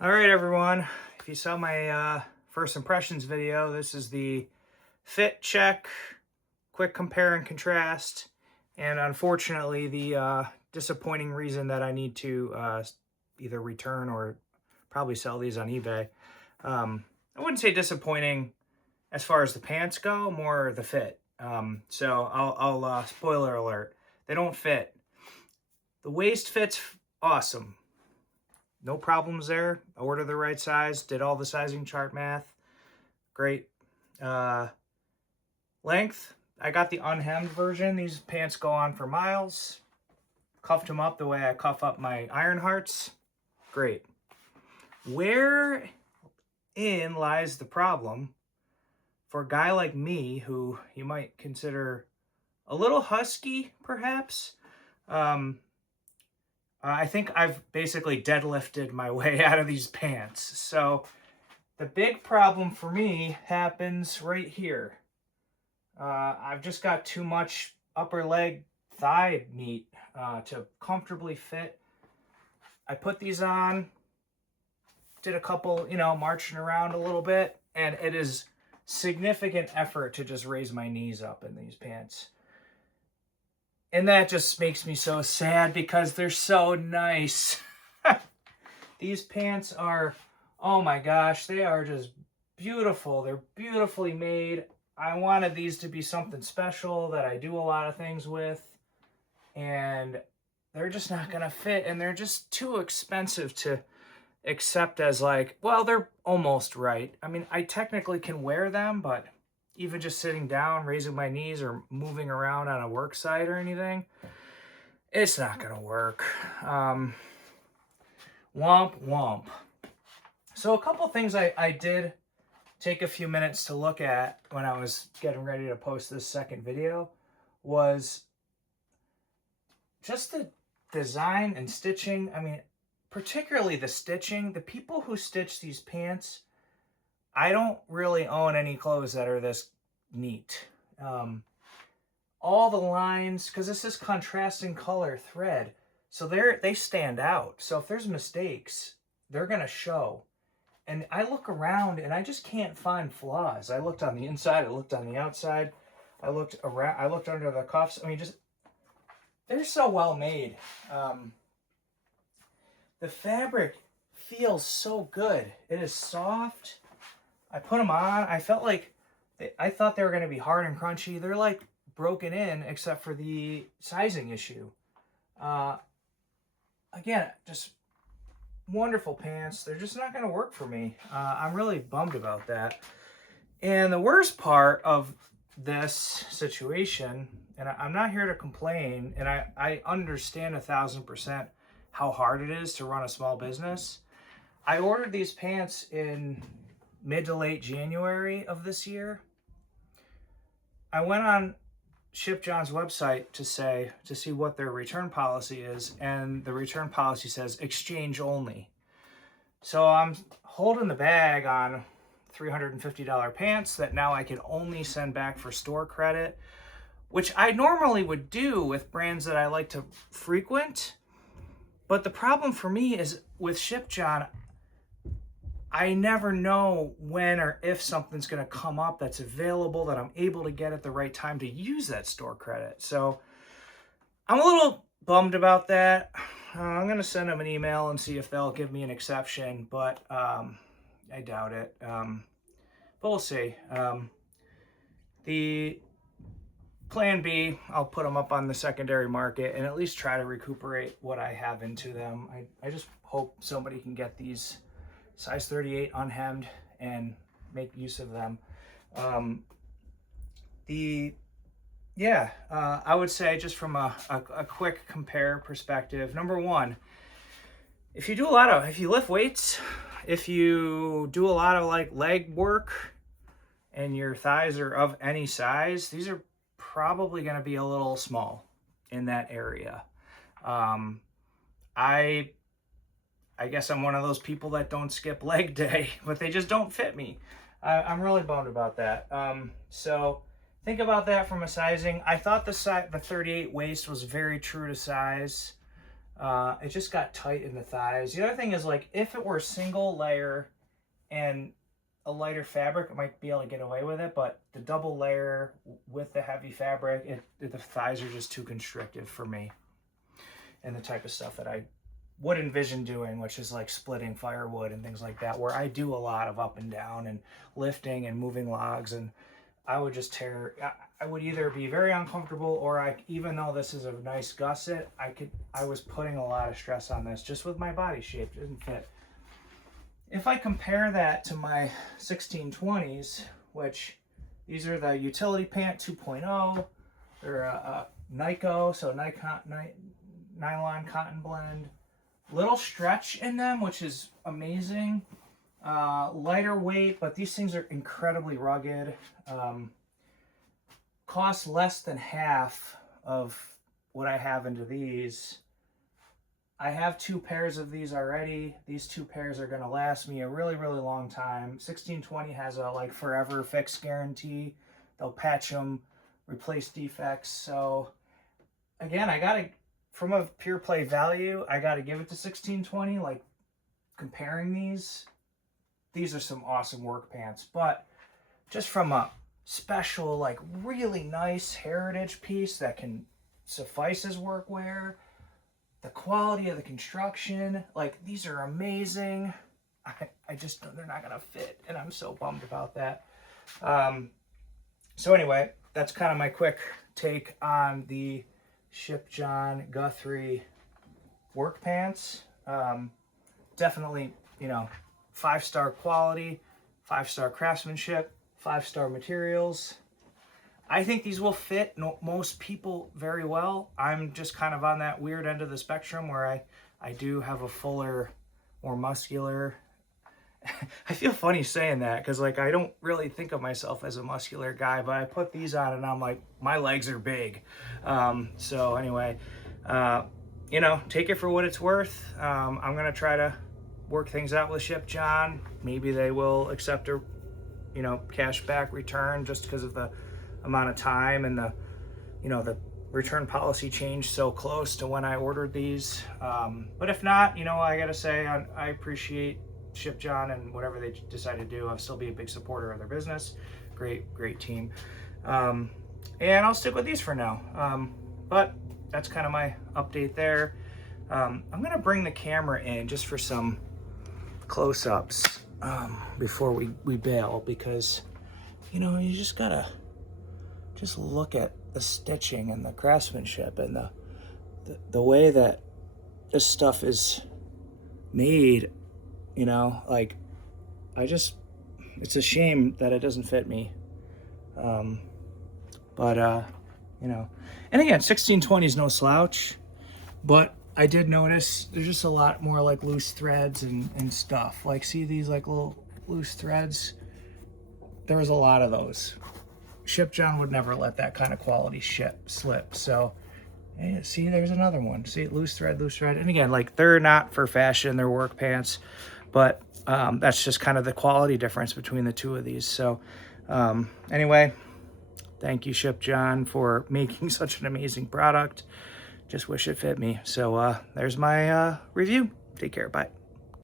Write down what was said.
All right, everyone. If you saw my first impressions video, this is the fit check, quick compare and contrast, and unfortunately the disappointing reason that I need to either return or probably sell these on eBay. I wouldn't say disappointing as far as the pants go, more the fit. So I'll spoiler alert, they don't fit. The waist fits awesome. No problems there. I ordered the right size, did all the sizing chart math. Great. Length, I got the unhemmed version. These pants go on for miles. Cuffed them up the way I cuff up my Iron Hearts. Great. Wherein lies the problem for a guy like me, who you might consider a little husky, perhaps? I think I've basically deadlifted my way out of these pants. So the big problem for me happens right here. I've just got too much upper leg thigh meat to comfortably fit. I put these on, did a couple, marching around a little bit, and it is significant effort to just raise my knees up in these pants. And that just makes me so sad because they're so nice. These pants are, oh my gosh, they are just beautiful. They're beautifully made. I wanted these to be something special that I do a lot of things with. And they're just not going to fit. And they're just too expensive to accept as like, well, they're almost right. I mean, I technically can wear them, but even just sitting down, raising my knees, or moving around on a work site or anything, it's not going to work. Womp womp. So a couple things I did take a few minutes to look at when I was getting ready to post this second video was just the design and stitching. I mean, particularly the stitching. The people who stitch these pants, I don't really own any clothes that are this neat. All the lines, because this is contrasting color thread, so they stand out. So if there's mistakes, they're going to show. And I look around and I just can't find flaws. I looked on the inside, I looked on the outside, I looked around, I looked under the cuffs. I mean, just, they're so well made. The fabric feels so good. It is soft. I put them on. I felt like, I thought they were going to be hard and crunchy. They're like broken in except for the sizing issue. Again, just wonderful pants. They're just not going to work for me. I'm really bummed about that. And the worst part of this situation, and I'm not here to complain, and I understand 1,000% how hard it is to run a small business. I ordered these pants in mid to late January of this year. I went on Ship John's website to see what their return policy is, and the return policy says exchange only. So I'm holding the bag on $350 pants that now I can only send back for store credit, which I normally would do with brands that I like to frequent. But the problem for me is with Ship John, I never know when or if something's going to come up that's available that I'm able to get at the right time to use that store credit. So I'm a little bummed about that. I'm going to send them an email and see if they'll give me an exception, but I doubt it. But we'll see. The plan B, I'll put them up on the secondary market and at least try to recuperate what I have into them. I just hope somebody can get these size 38 unhemmed and make use of them. I would say, just from a quick compare perspective, number one, if you lift weights, if you do a lot of like leg work and your thighs are of any size, these are probably going to be a little small in that area. I guess I'm one of those people that don't skip leg day, but they just don't fit me. I'm really bummed about that. So think about that from a sizing. I thought the 38 waist was very true to size. It just got tight in the thighs. The other thing is, like, if it were a single layer and a lighter fabric, I might be able to get away with it, but the double layer with the heavy fabric, the thighs are just too constrictive for me and the type of stuff that I would envision doing, which is like splitting firewood and things like that, where I do a lot of up and down and lifting and moving logs, and I would just I would either be very uncomfortable, or even though this is a nice gusset, I was putting a lot of stress on this just with my body shape. It didn't fit. If I compare that to my 1620s, which these are the utility pant 2.0, they're a Nyko, so nylon cotton blend. Little stretch in them, which is amazing. Lighter weight, but these things are incredibly rugged. Cost less than half of what I have into these. I have 2 pairs of these already. These 2 pairs are going to last me a really, really long time. 1620 has a like forever fix guarantee. They'll patch them, replace defects. So again, from a pure play value, I got to give it to 1620. Like, comparing these are some awesome work pants. But just from a special, like, really nice heritage piece that can suffice as workwear, the quality of the construction, like, these are amazing. I just know they're not gonna fit, and I'm so bummed about that. So anyway, that's kind of my quick take on the Ship John Guthrie work pants. Definitely, 5-star quality, 5-star craftsmanship, 5-star materials. I think these will fit most people very well. I'm just kind of on that weird end of the spectrum where I do have a fuller, more muscular. I feel funny saying that because, like, I don't really think of myself as a muscular guy, but I put these on and I'm like, my legs are big. So anyway, take it for what it's worth. I'm going to try to work things out with Ship John. Maybe they will accept a, cash back return just because of the amount of time and the return policy changed so close to when I ordered these. But if not, I gotta say, I appreciate Ship John and whatever they decide to do. I'll still be a big supporter of their business. Great team. And I'll stick with these for now. But that's kind of my update there. I'm gonna bring the camera in just for some close-ups before we bail, because you just gotta look at the stitching and the craftsmanship and the way that this stuff is made. Like, it's a shame that it doesn't fit me. And again, 1620 is no slouch, but I did notice there's just a lot more like loose threads and stuff. Like, see these like little loose threads? There was a lot of those. Ship John would never let that kind of quality slip. So, hey, see, there's another one. See, loose thread. And again, like, they're not for fashion, they're work pants, but that's just kind of the quality difference between the two of these. So anyway, thank you, Ship John, for making such an amazing product. Just wish it fit me. So there's my review. Take care. Bye.